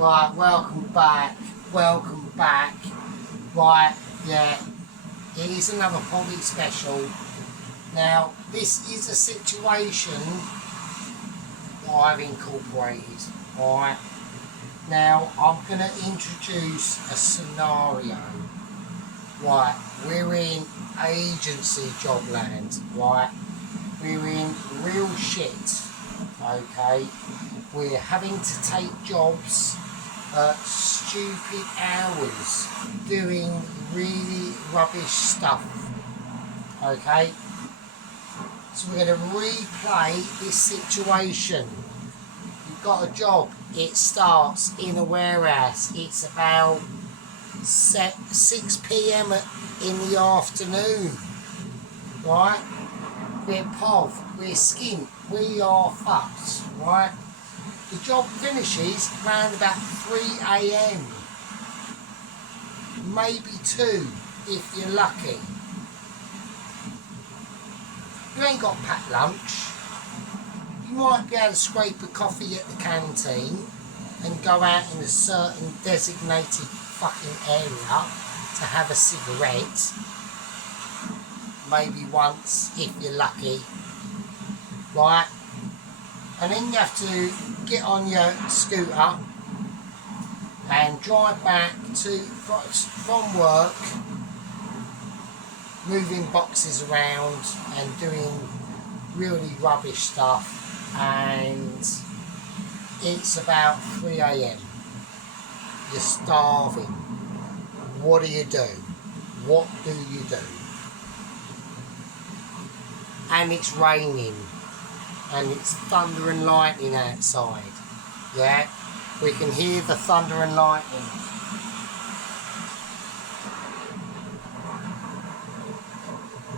Right, welcome back. Welcome back. Right, yeah, it is another poverty special. Now, this is a situation that I've incorporated. Right, now I'm going to introduce a scenario. Right, we're in agency job land. Right, we're in real shit. Okay, we're having to take jobs at stupid hours, doing really rubbish stuff. Okay, so we're going to replay this situation. You've got a job, it starts in a warehouse, it's about 6 p.m. in the afternoon, right? We're pov, we're skint, we are fucked, right? The job finishes around about 3 a.m. maybe 2 if you're lucky. You ain't got packed lunch. You might be able to scrape a coffee at the canteen and go out in a certain designated fucking area to have a cigarette. Maybe once if you're lucky. Right? And then you have to get on your scooter and drive back from work, moving boxes around and doing really rubbish stuff, and it's about 3 a.m. You're starving. What do you do? What do you do? And it's raining. And it's thunder and lightning outside. Yeah? We can hear the thunder and lightning.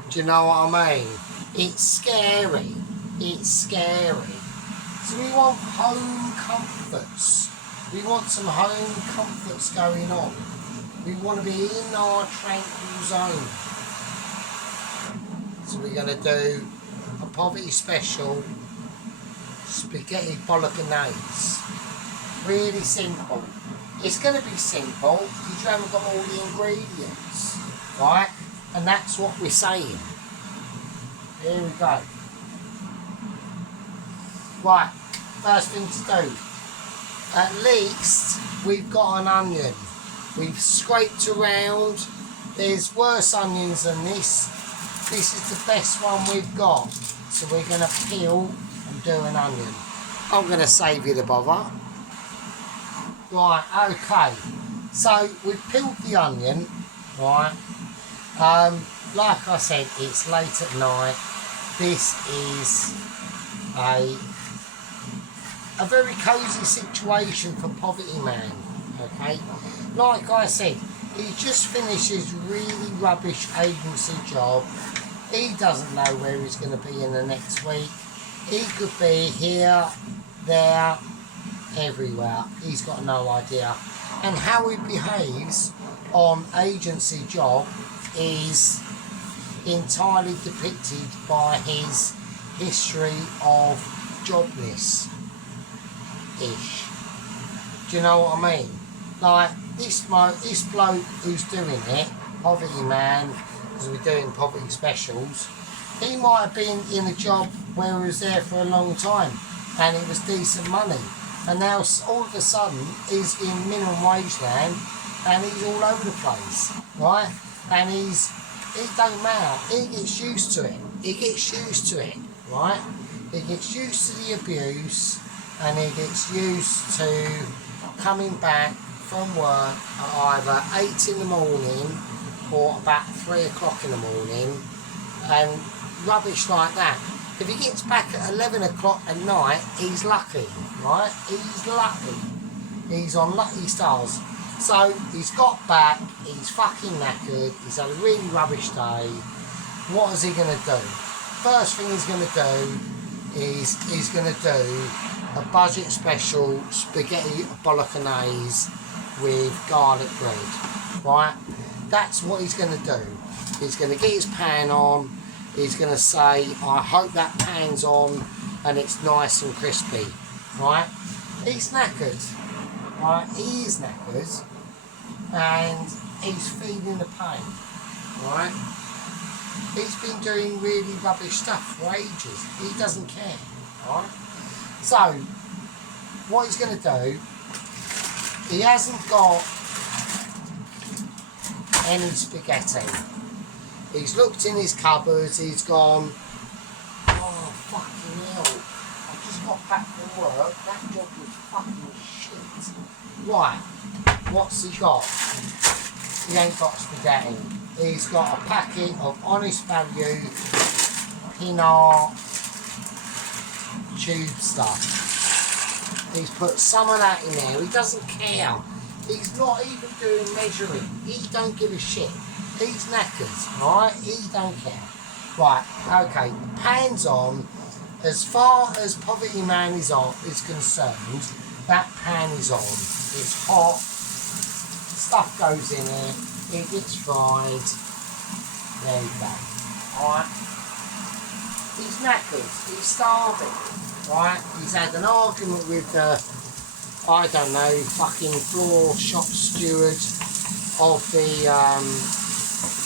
Do you know what I mean? It's scary. It's scary. So we want home comforts. We want some home comforts going on. We want to be in our tranquil zone. So we're going to do a poverty special. Spaghetti bolognese. Really simple. It's going to be simple because you haven't got all the ingredients, right? And that's what we're saying. Here we go. Right, first thing to do. At least we've got an onion. We've scraped around. There's worse onions than this. This is the best one we've got. So we're going to peel and do an onion. I'm going to save you the bother. Right, okay. So we've peeled the onion, right? Like I said, it's late at night. This is a very cosy situation for Poverty Man, okay? Like I said, he just finished his really rubbish agency job. He doesn't know where he's going to be in the next week. He could be here, there, everywhere. He's got no idea. And how he behaves on agency job is entirely depicted by his history of jobless-ish. Do you know what I mean? Like, this bloke who's doing it, Poverty Man, because we're doing poverty specials, he might have been in a job where he was there for a long time and it was decent money, and now all of a sudden he's in minimum wage land and he's all over the place, right? And it don't matter, he gets used to it, right? He gets used to the abuse, and he gets used to coming back from work at either 8 in the morning or about 3 o'clock in the morning, and rubbish like that. If he gets back at 11 o'clock at night, he's lucky, right? He's lucky. He's on lucky stars. So he's got back, he's fucking knackered, he's had a really rubbish day. What is he going to do? First thing he's going to do is he's going to do a budget special spaghetti bolognese with garlic bread, right? That's what he's going to do. He's going to get his pan on. He's going to say, I hope that pan's on and it's nice and crispy, right? He's knackered, right? He is knackered and he's feeling the pain, right? He's been doing really rubbish stuff for ages. He doesn't care, right? So, what he's going to do, he hasn't got any spaghetti. He's looked in his cupboards, he's gone, oh fucking hell, I just got back from work, that job was fucking shit. Right, what's he got? He ain't got spaghetti. He's got a packet of honest value peanut tube stuff. He's put some of that in there. He doesn't care. He's not even doing measuring. He don't give a shit. He's knackered, alright? He don't care. Right, okay, pan's on. As far as Poverty Man is concerned, that pan is on. It's hot. Stuff goes in it. It gets fried. There you go. Alright? He's knackered. He's starving. Right? He's had an argument with the, I don't know, fucking floor shop steward of the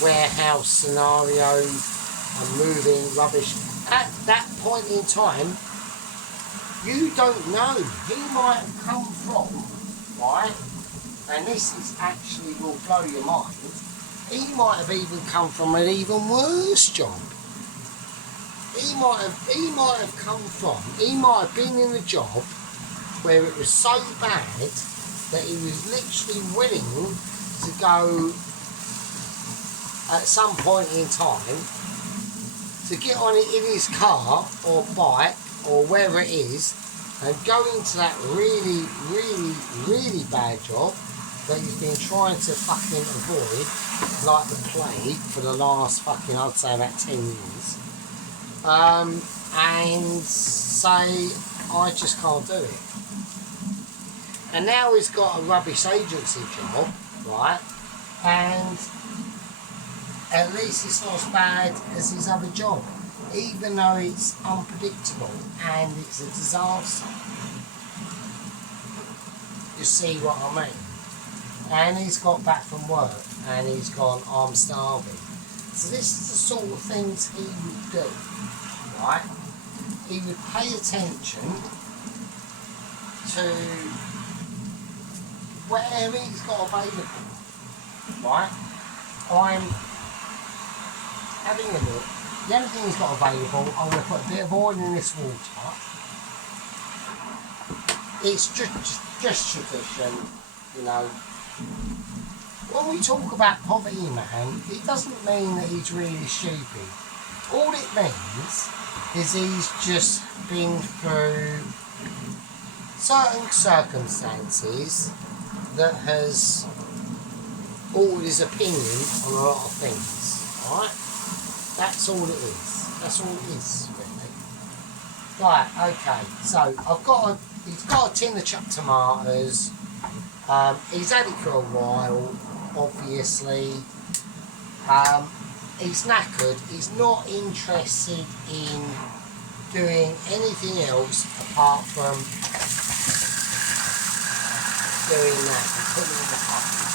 warehouse scenario and moving rubbish. At that point in time, you don't know. He might have come from, right? And this is actually will blow your mind. He might have even come from an even worse job. He might have come from, he might have been in a job where it was so bad that he was literally willing to go at some point in time to get on it in his car or bike or wherever it is and go into that really, really, really bad job that he's been trying to fucking avoid like the plague for the last fucking, I'd say about 10 years. And say, I just can't do it. And now he's got a rubbish agency job, right? And at least it's not as bad as his other job, even though it's unpredictable and it's a disaster. You see what I mean? And he's got back from work and he's gone, I'm starving. So this is the sort of things he would do, right? He would pay attention to whatever he's got available, right? I'm having a look. The only thing he's got available, I'm going to put a bit of oil in this water. It's just tradition, you know. When we talk about Poverty Man, it doesn't mean that he's really stupid. All it means is he's just been through certain circumstances that has altered his opinion on a lot of things, alright? That's all it is. That's all it is, really. Right, okay, so he's got a tin of chopped tomatoes. He's had it for a while, obviously. He's knackered. He's not interested in doing anything else apart from doing that and putting it in the pocket.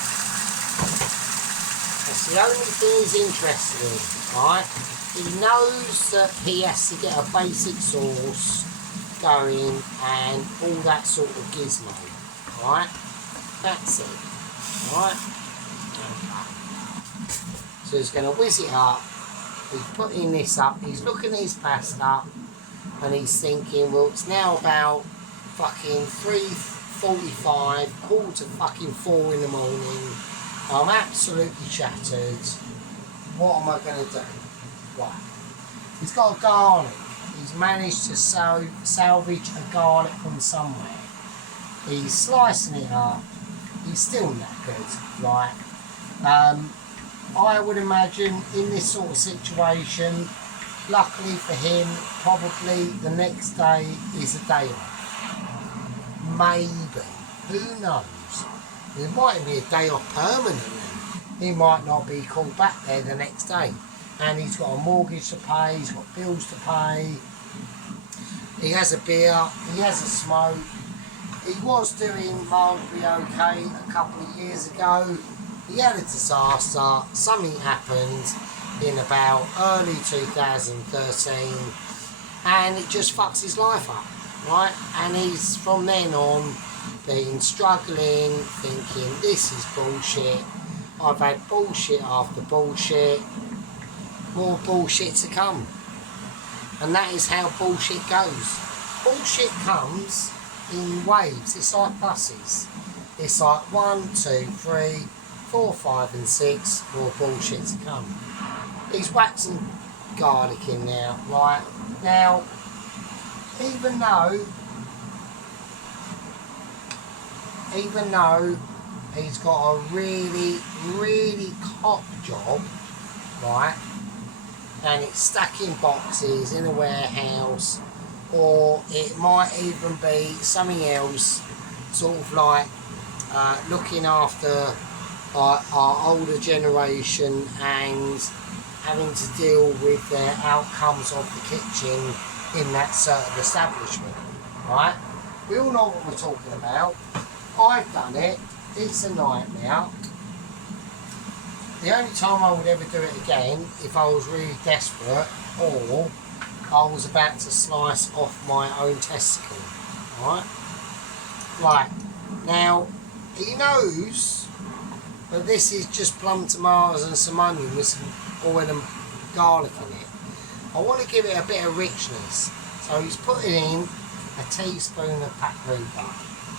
That's the only thing he's interested in, right? He knows that he has to get a basic sauce going and all that sort of gizmo, right? That's it, right? Okay. So he's going to whiz it up, he's putting this up, he's looking at his pasta and he's thinking, well, it's now about fucking 3:45, quarter to fucking 4 in the morning, I'm absolutely shattered, what am I going to do? Right, he's got a garlic, he's managed to salvage a garlic from somewhere, he's slicing it up, he's still knackered, right? I would imagine in this sort of situation, luckily for him, probably the next day is a day off. Maybe. Who knows? It might be a day off permanently. He might not be called back there the next day. And he's got a mortgage to pay, he's got bills to pay, he has a beer, he has a smoke, he was doing mildly okay a couple of years ago. He had a disaster, something happened in about early 2013 and it just fucks his life up, right? And he's from then on been struggling, thinking this is bullshit. I've had bullshit after bullshit, more bullshit to come. And that is how bullshit goes. Bullshit comes in waves. It's like buses. It's like 1, 2, 3, 4, 5 and 6 more bullshit to come. He's waxing garlic in now, right? Now, even though he's got a really, really cop job, right? And it's stacking boxes in a warehouse, or it might even be something else, sort of like looking after our older generation and having to deal with the outcomes of the kitchen in that certain establishment, right? We all know what we're talking about. I've done it. It's a nightmare. The only time I would ever do it again if I was really desperate or I was about to slice off my own testicle, right? Right, now he knows that this is just plum tomatoes and some onion with some oil and garlic in it. I want to give it a bit of richness, so he's putting in a teaspoon of paprika.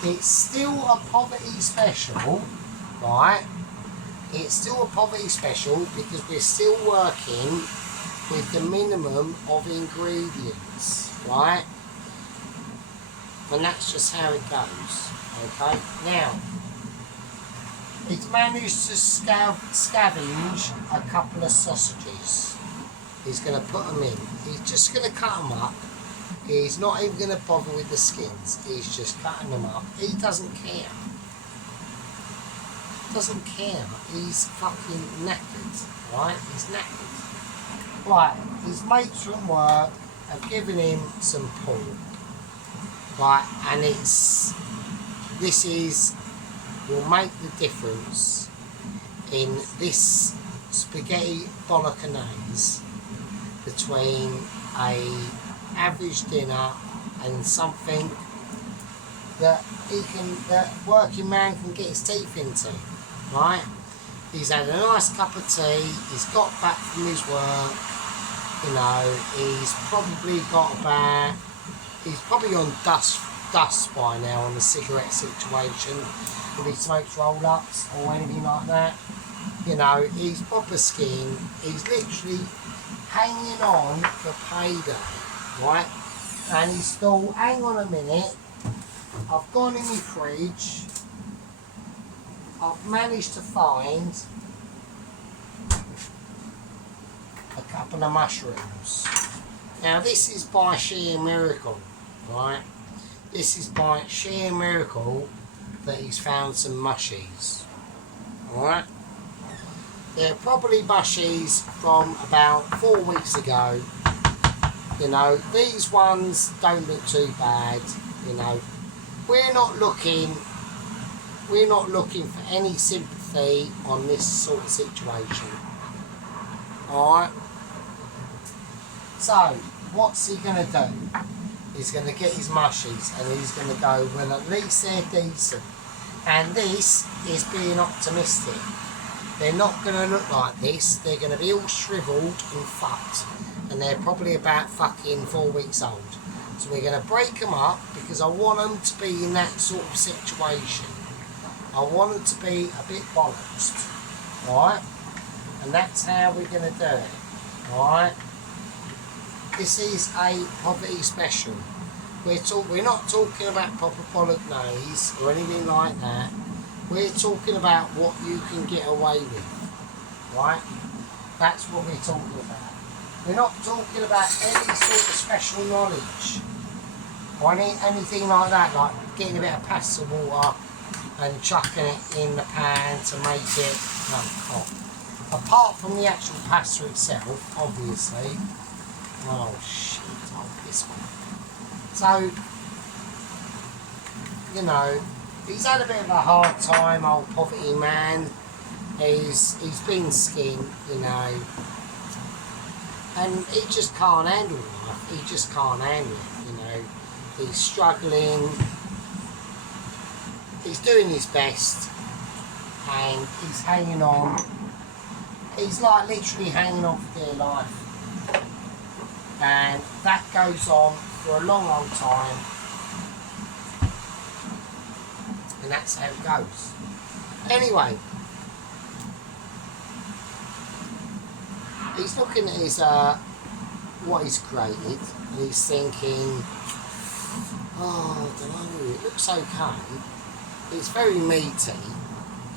It's still a poverty special, right? It's still a poverty special because we're still working with the minimum of ingredients, right? And that's just how it goes, okay? Now, he's managed to scavenge a couple of sausages. He's going to put them in. He's just going to cut them up. He's not even going to bother with the skins. He's just cutting them up. He doesn't care. Doesn't care. He's fucking knackered, right? He's knackered. Right, his mates from work have given him some pork, right? And will make the difference in this spaghetti bolognese between a average dinner and something that working man can get his teeth into, right? He's had a nice cup of tea, he's got back from his work, you know, he's probably on dust by now on the cigarette situation, if he smokes roll-ups or anything like that. You know, he's proper skin, he's literally hanging on for payday, right? And he's thought, hang on a minute, I've gone in my fridge, I've managed to find a couple of mushrooms. Now this is by sheer miracle, right? This is by sheer miracle that he's found some mushies, alright? They're probably mushies from about 4 weeks ago. You know, these ones don't look too bad, you know. We're not looking for any sympathy on this sort of situation. Alright? So, what's he going to do? He's going to get his mushies and he's going to go, well, at least they're decent. And this is being optimistic. They're not going to look like this. They're going to be all shriveled and fucked. And they're probably about fucking 4 weeks old. So we're going to break them up because I want them to be in that sort of situation. I want them to be a bit bollocks. Alright? And that's how we're going to do it. Alright? This is a poverty special. We're not talking about proper bolognese or anything like that. We're talking about what you can get away with. Right? That's what we're talking about. We're not talking about any sort of special knowledge or anything like that, like getting a bit of pasta water and chucking it in the pan to make it hot. Apart from the actual pasta itself, obviously. Oh shit, oh this one. So you know, he's had a bit of a hard time, old poverty man. He's been skinned, you know, and he just can't handle life. He just can't handle it, you know. He's struggling. He's doing his best, and he's hanging on. He's like literally hanging on for dear life, and that goes on for a long, long time, and that's how it goes. Anyway, he's looking at his what he's created, and he's thinking, oh, I don't know, it looks okay. It's very meaty.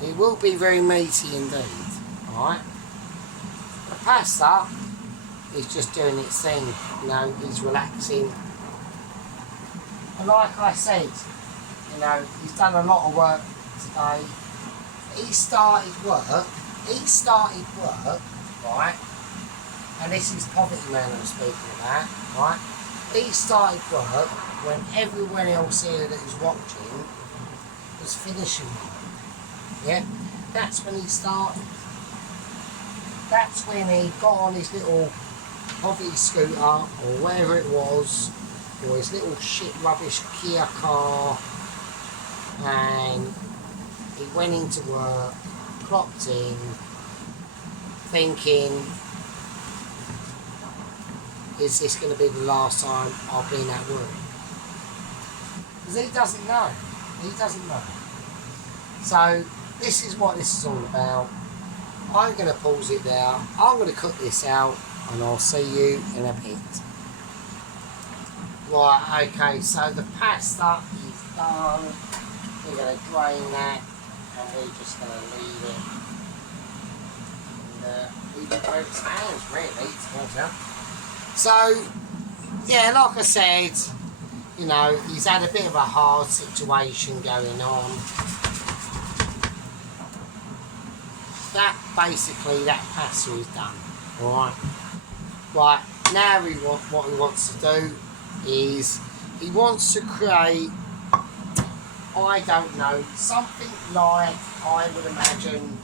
It will be very meaty indeed, right? The pasta is just doing its thing, you know, he's relaxing. And like I said, you know, he's done a lot of work today. He started work, right? And this is poverty man I'm speaking about, right? He started work when everyone else here that is watching was finishing work. Yeah? That's when he started. That's when he got on his little poverty scooter or whatever it was, or his little shit rubbish Kia car, and he went into work, clocked in, thinking, is this going to be the last time I've been at work? Because he doesn't know. He doesn't know. So this is what this is all about. I'm going to pause it there. I'm going to cook this out, and I'll see you in a bit. Right, okay, so the pasta is done. We're going to drain that, and we're just going to leave it. And leave it where it stands, really, to be honest. So, yeah, like I said, you know, he's had a bit of a hard situation going on. That, basically, that pasta is done, alright? Right, now what he wants to do is, he wants to create, I don't know, something like, I would imagine,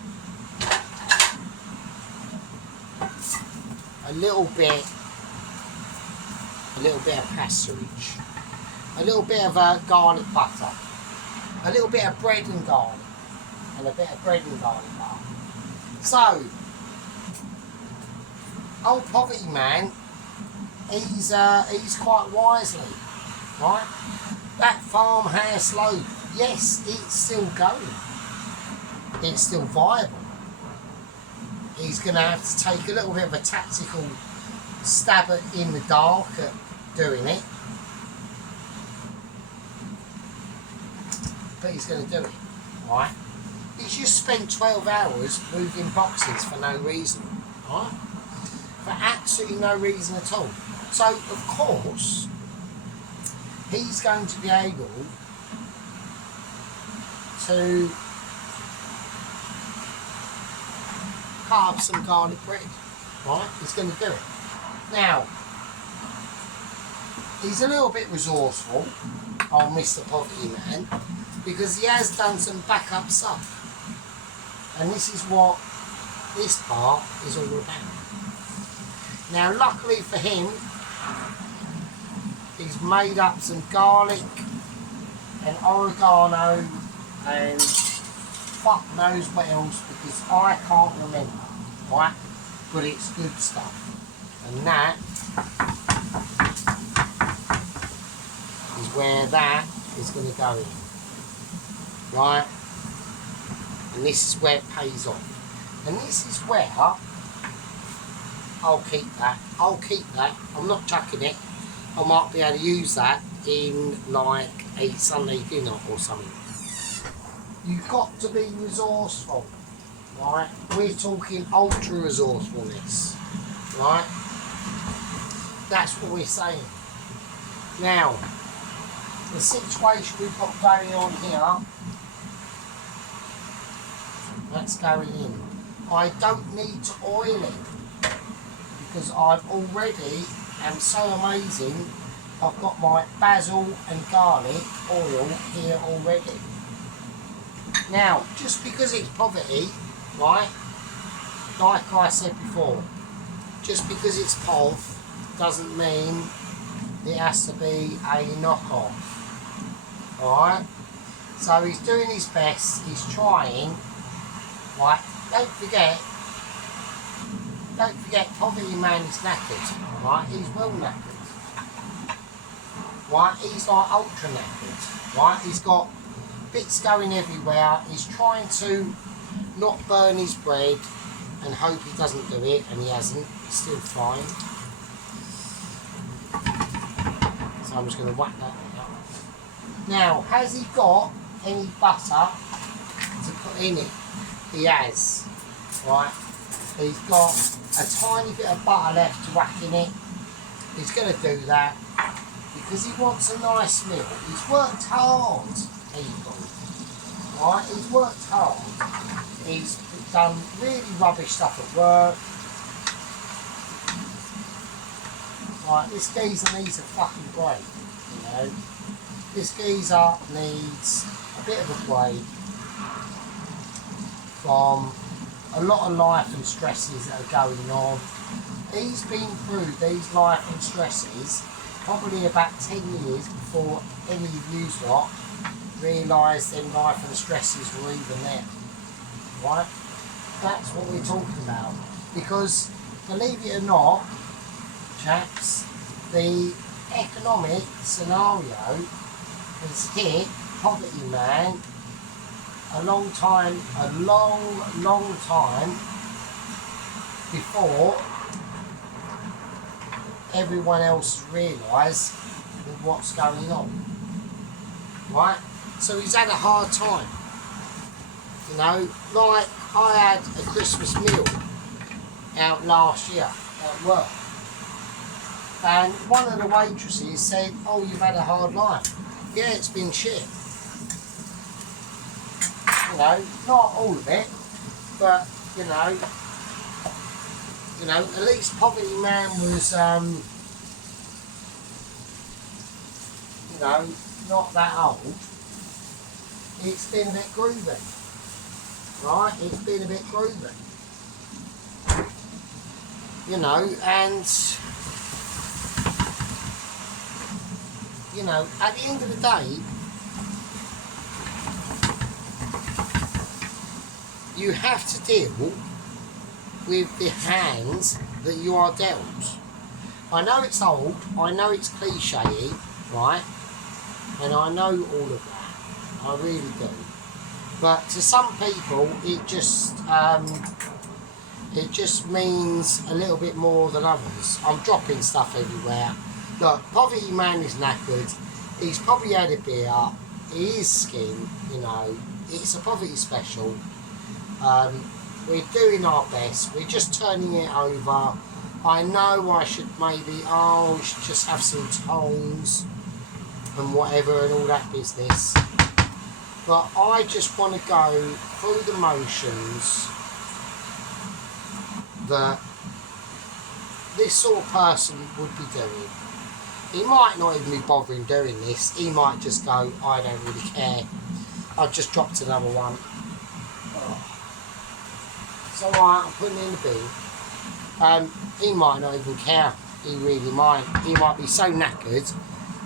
a little bit of pasturage, a little bit of garlic butter, a little bit of bread and garlic, and a bit of bread and garlic butter. So, old poverty man, he's quite wisely, right? That farmhouse loaf, yes, it's still going, it's still viable. He's going to have to take a little bit of a tactical stab it in the dark at doing it, but he's going to do it, right? He's just spent 12 hours moving boxes for no reason, right? For absolutely no reason at all. So, of course, he's going to be able to carve some garlic bread, right? He's going to do it. Now, he's a little bit resourceful, old Mr. Poverty Man, because he has done some backup stuff. And this is what this part is all about. Now, luckily for him, he's made up some garlic and oregano and fuck knows what else, because I can't remember, right? But it's good stuff. And that is where that is going to go in, right? And this is where it pays off. And this is where I'll keep that. I'll keep that. I'm not chucking it. I might be able to use that in like a Sunday dinner or something. You've got to be resourceful, right? We're talking ultra resourcefulness, right? That's what we're saying. Now, the situation we've got going on here, that's going in. I don't need to oil it, because I've already am so amazing I've got my basil and garlic oil here already. Now, just because it's poverty, right, like I said before, just because it's POV doesn't mean it has to be a knockoff. Alright? So he's doing his best, he's trying, right? Don't forget, poverty man is knackered, right? He's well knackered. Right? He's like ultra knackered, right? He's got bits going everywhere, he's trying to not burn his bread and hope he doesn't do it, and he hasn't, he's still fine. So I'm just going to whack that up. Now, has he got any butter to put in it? He has, right? He's got a tiny bit of butter left to whack in it. He's going to do that because he wants a nice meal. He's worked hard, people. Right? He's worked hard. He's done really rubbish stuff at work. Right, this geezer needs a fucking break, you know. This geezer needs a bit of a break from a lot of life and stresses that are going on. He's been through these life and stresses probably about 10 years before any of you lot realised them life and stresses were even there. Right? That's what we're talking about. Because, believe it or not, chaps, the economic scenario has hit poverty man a long time before everyone else realised what's going on. Right? So he's had a hard time. You know, like I had a Christmas meal out last year at work. And one of the waitresses said, "Oh, you've had a hard life." Yeah, it's been shit. You know, not all of it, but you know, at least poverty man was, you know, not that old. It's been a bit groovy, right? It's been a bit groovy, you know, and. You know, at the end of the day, you have to deal with the hands that you are dealt. I know it's old, I know it's cliche, right? And I know all of that, I really do. But to some people, it just means a little bit more than others. I'm dropping stuff everywhere. Look, poverty man is knackered, he's probably had a beer, he is skinned, you know, it's a poverty special. We're doing our best, we're just turning it over. I know I should maybe, we should just have some tones and whatever and all that business. But I just want to go through the motions that this sort of person would be doing. He might not even be bothering doing this. He might just go, I don't really care. I've just dropped another one. It's alright, I'm putting it in the bin. He might not even care. He really might. He might be so knackered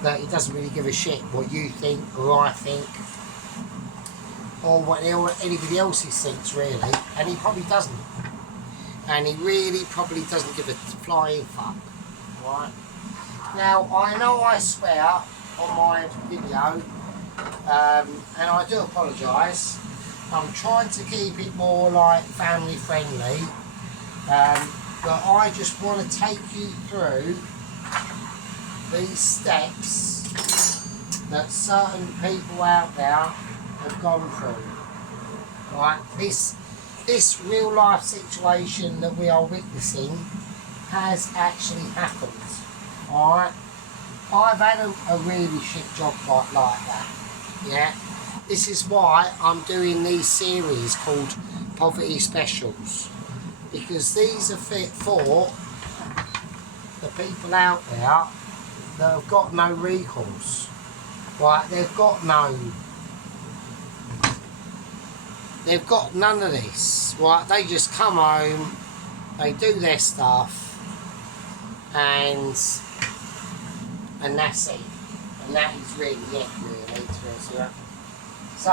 that he doesn't really give a shit what you think or I think. Or what anybody else thinks, really. And he probably doesn't. And he really probably doesn't give a flying fuck. Right? Now, I know I swear on my video, and I do apologise. I'm trying to keep it more like family friendly, but I just want to take you through these steps that certain people out there have gone through. Right? This real life situation that we are witnessing has actually happened. Alright, I've had a really shit job like that, yeah. This is why I'm doing these series called Poverty Specials, because these are fit for the people out there that have got no recourse. Right, they've got none of this. Right, they just come home, they do their stuff, and that's it. And that is really it, really, to be honest with you. So,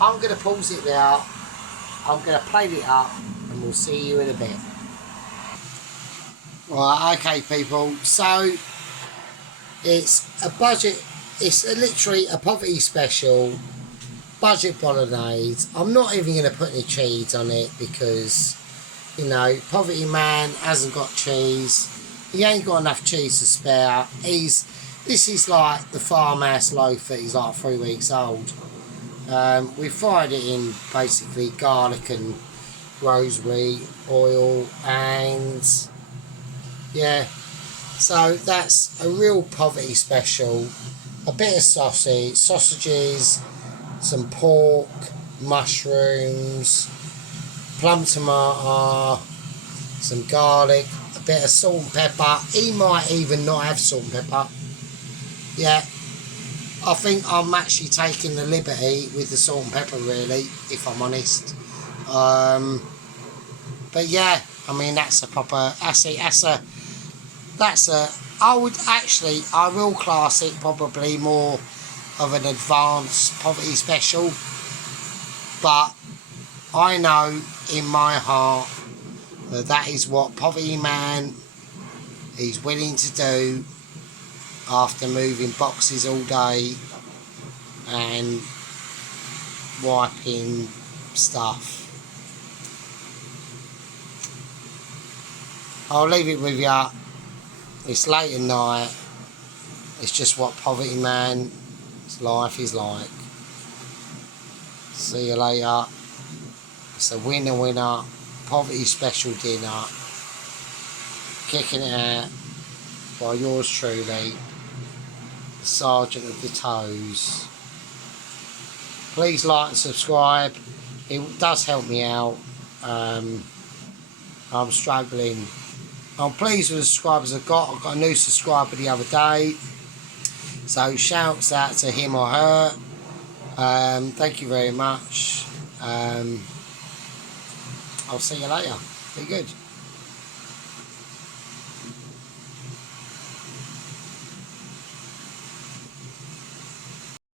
I'm going to pause it now, I'm going to plate it up, and we'll see you in a bit. Right, okay people, so it's a budget, it's literally a poverty special, budget bolognese. I'm not even going to put any cheese on it because, you know, poverty man hasn't got cheese. He ain't got enough cheese to spare. This is like the farmhouse loaf that is like 3 weeks old. We fried it in basically garlic and rosemary oil, and yeah, so that's a real poverty special. A bit of sausages, some pork, mushrooms, plum tomato, some garlic, a bit of salt and pepper. He might even not have salt and pepper. Yeah, I think I'm actually taking the liberty with the salt and pepper, really, if I'm honest. But yeah, I mean, that's a proper, I will class it probably more of an advanced poverty special, but I know in my heart that is what poverty man is willing to do after moving boxes all day and wiping stuff. I'll leave it with you. It's late at night. It's just what poverty man's life is like. See you later. It's a winner poverty special dinner. Kicking it out by yours truly, the Sergeant of the Toes. Please like and subscribe. It does help me out. I'm struggling. I'm pleased with the subscribers I've got. I got a new subscriber the other day, so shouts out to him or her. Thank you very much. I'll see you later. Be good.